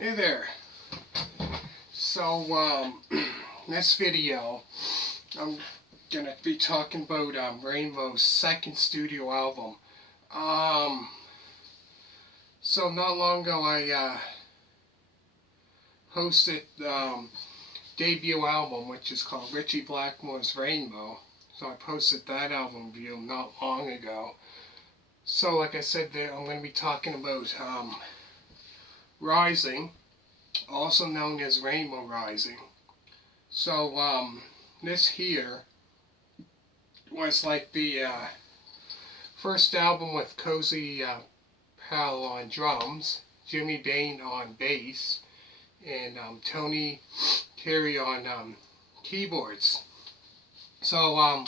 Hey there. So, in this video, I'm gonna be talking about Rainbow's second studio album. Um, so not long ago, I hosted debut album, which is called Ritchie Blackmore's Rainbow. So I posted that album review not long ago. So, like I said, I'm going to be talking about Rising, also known as Rainbow Rising. So, this here was like the first album with Cozy Powell on drums, Jimmy Bain on bass, and Tony Terry on keyboards. So,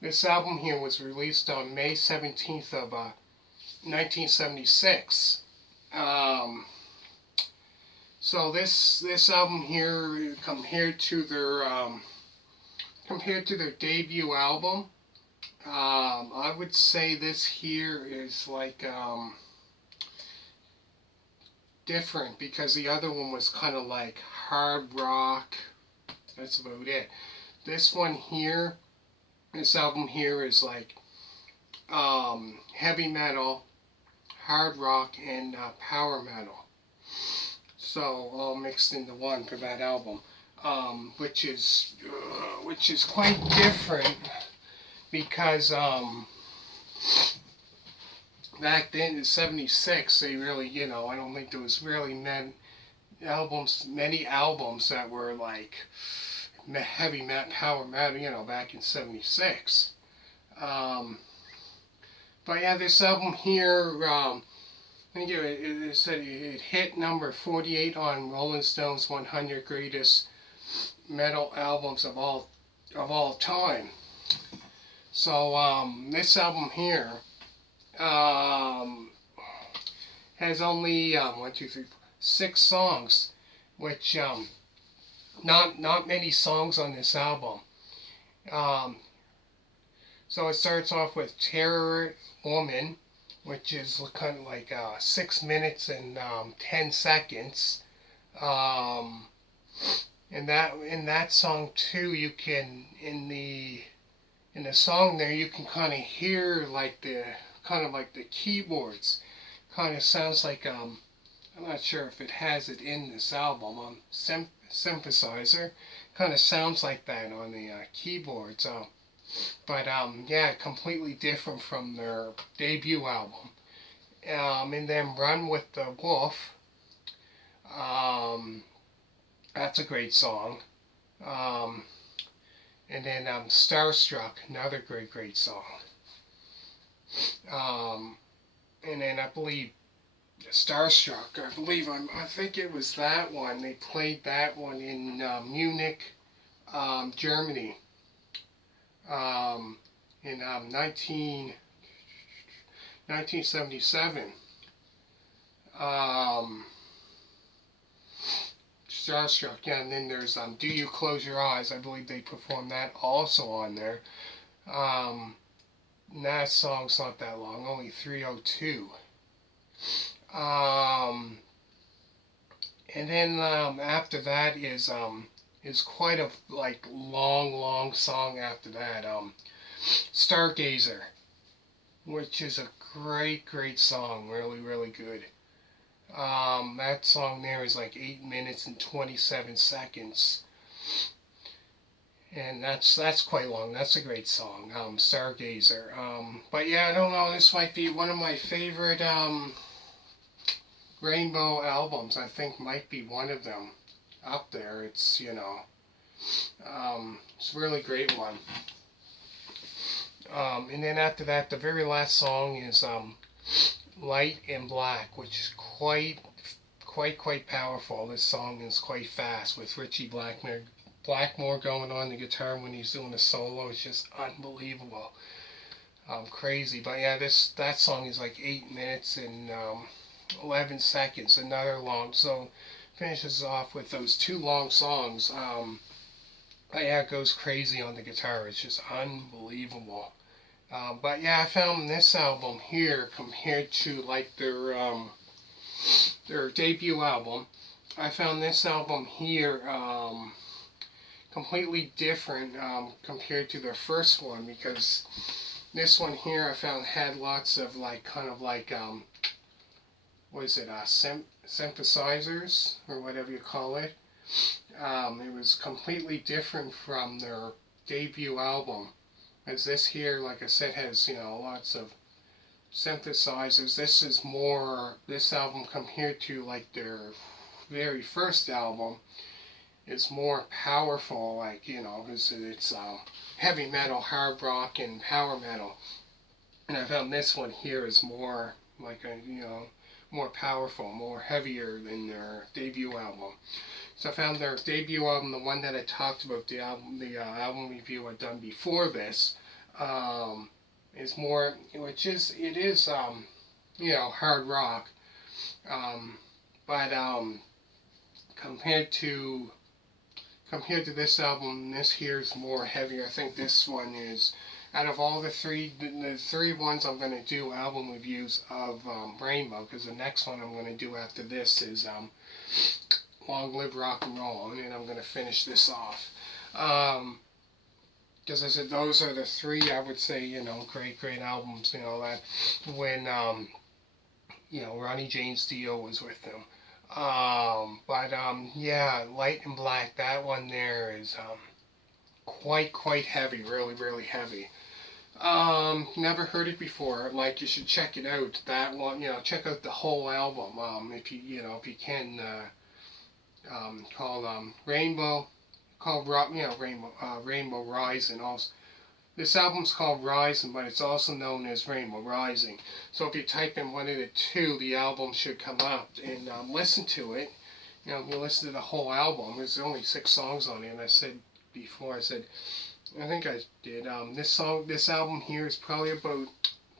this album here was released on May 17th of 1976. So this album here compared to their debut album, I would say this here is like different because the other one was kind of like hard rock. That's about it. This one here, this album here is like heavy metal, hard rock, and power metal. So all mixed into one for that album, which is quite different because back then in '76 they really, I don't think there was really many albums that were like heavy metal, power metal, back in '76. But yeah, this album here, I think it said it hit number 48 on Rolling Stone's 100 Greatest Metal Albums of all time. So this album here has only 6 songs, which not many songs on this album. So it starts off with Terror Woman, which is kind of like 6 minutes and 10 seconds. And that song too, you can in the song there you can kind of hear like the keyboards. Kind of sounds like I'm not sure if it has it in this album. Synthesizer kind of sounds like that on the keyboards. But yeah, completely different from their debut album. And then Run with the Wolf. That's a great song. And then Starstruck, another great song. And then I believe Starstruck, I think it was that one. They played that one in Munich, Germany. In 1977. Starstruck, yeah, and then there's Do You Close Your Eyes? I believe they performed that also on there. And that song's not that long, only 3:02. And then after that is quite a like long song after that. Stargazer, which is a great song, really good. That song there is like 8 minutes and 27 seconds, and that's quite long. That's a great song, Stargazer. But yeah, I don't know. This might be one of my favorite Rainbow albums. I think might be one of them up there. It's it's a really great one. And then after that, the very last song is Light and Black, which is quite powerful. This song is quite fast with Ritchie Blackmore going on the guitar when he's doing a solo. It's just unbelievable, crazy. But yeah, that song is like 8 minutes and 11 seconds. Another long. So finishes off with those 2 long songs. But yeah, it goes crazy on the guitar. It's just unbelievable. But yeah, I found this album here compared to like their debut album. I found this album here completely different compared to their first one, because this one here I found had lots of like kind of like what is it, synthesizers or whatever you call it. It was completely different from their debut album, as this here, like I said, has, you know, lots of synthesizers. This is more, this album compared to like their very first album is more powerful, like, you know, because it's heavy metal, hard rock, and power metal. And I found this one here is more like a, you know, more powerful, more heavier than their debut album. So I found their debut album, the one that I talked about, the album review I'd done before this, um, is more, which is, it is, you know, hard rock, um, but compared to compared to this album, this here is more heavier. I think this one is, out of all the three ones I'm going to do album reviews of Rainbow, because the next one I'm going to do after this is Long Live Rock and Roll, and then I'm going to finish this off. Because I said those are the three, I would say, you know, great albums, you know, that when, you know, Ronnie James Dio was with them. Yeah, Light and Black, that one there is quite heavy, really heavy. Never heard it before. Like, you should check it out. That one, you know, check out the whole album. If you, you know, if you can, called Rainbow, called you know, Rainbow Rising. Also, this album's called Rising, but it's also known as Rainbow Rising. So if you type in one of the two, the album should come up, and listen to it. You know, you listen to the whole album. There's only 6 songs on it, and I said before, I think I did. This album here is probably about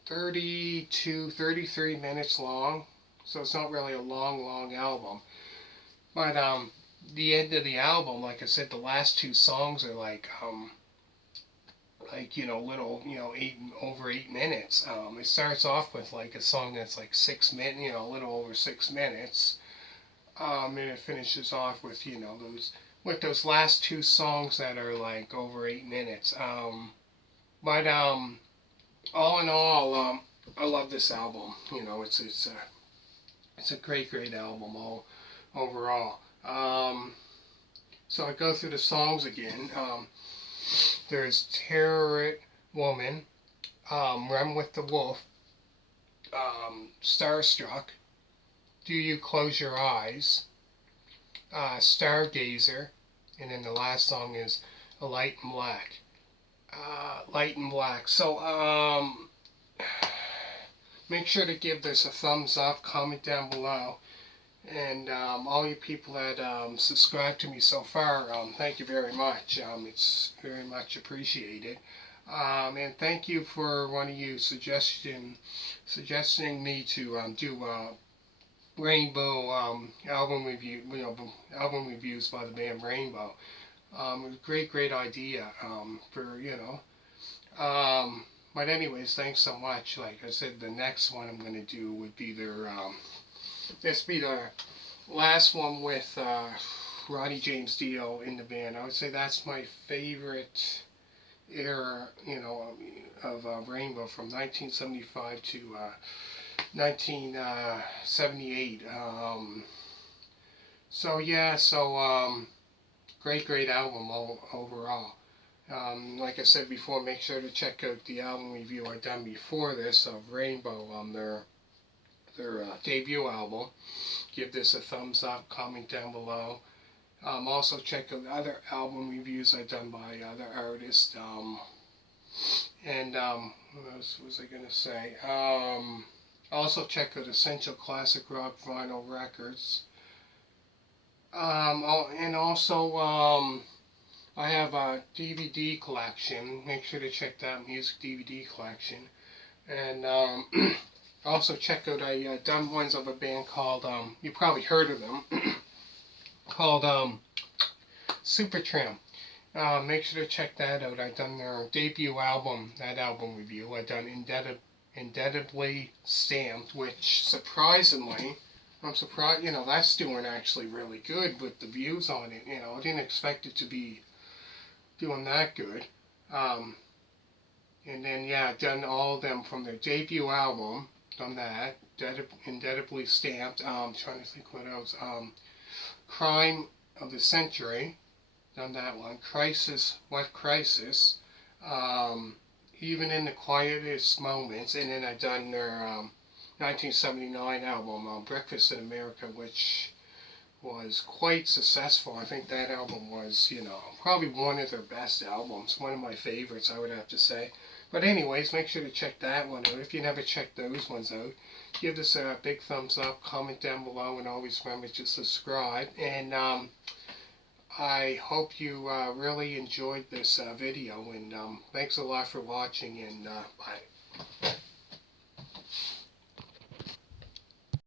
30 to 33 minutes long, so it's not really a long album. But the end of the album, like I said, the last 2 songs are like, you know, little, you know, over 8 minutes. It starts off with like a song that's like 6 minutes, you know, a little over 6 minutes, and it finishes off with, you know, those last 2 songs that are like over 8 minutes. But all in all, I love this album. You know, it's a great album overall. So I go through the songs again. There's Terror Woman, Run with the Wolf, Starstruck, Do You Close Your Eyes, Stargazer, and then the last song is Light and Black. Light and Black. So, make sure to give this a thumbs up, comment down below. And all you people that subscribe to me so far, thank you very much. It's very much appreciated. And thank you for one of you suggesting me to do Rainbow album review, you know, album reviews by the band Rainbow. It was a great idea for, you know. But anyways, thanks so much. Like I said, the next one I'm going to do would be their this be the last one with Ronnie James Dio in the band. I would say that's my favorite era, you know, of Rainbow from 1975 to 1978. So yeah, so great album overall. Like I said before, make sure to check out the album review I done before this of Rainbow, their debut album. Give this a thumbs up, comment down below. Also check out other album reviews I've done by other artists. And what else was I going to say? Also check out Essential Classic Rock Vinyl Records. And also I have a DVD collection. Make sure to check that music DVD collection. And also check out I done ones of a band called you probably heard of them called Supertramp. Make sure to check that out. I done their debut album, that album review. I done Indelibly Stamped, which surprisingly I'm surprised, that's doing actually really good with the views on it. I didn't expect it to be doing that good. Um, and then, yeah, I've done all of them from their debut album, done that, indelibly stamped. Trying to think what else. Crime of the Century, done that one. Crisis, What Crisis? Um, Even in the Quietest Moments. And then I've done their 1979 album, Breakfast in America, which was quite successful. I think that album was, probably one of their best albums, one of my favorites, I would have to say. But anyways, make sure to check that one out. If you never checked those ones out, give this a big thumbs up, comment down below, and always remember to subscribe. And I hope you really enjoyed this video, and thanks a lot for watching, and bye.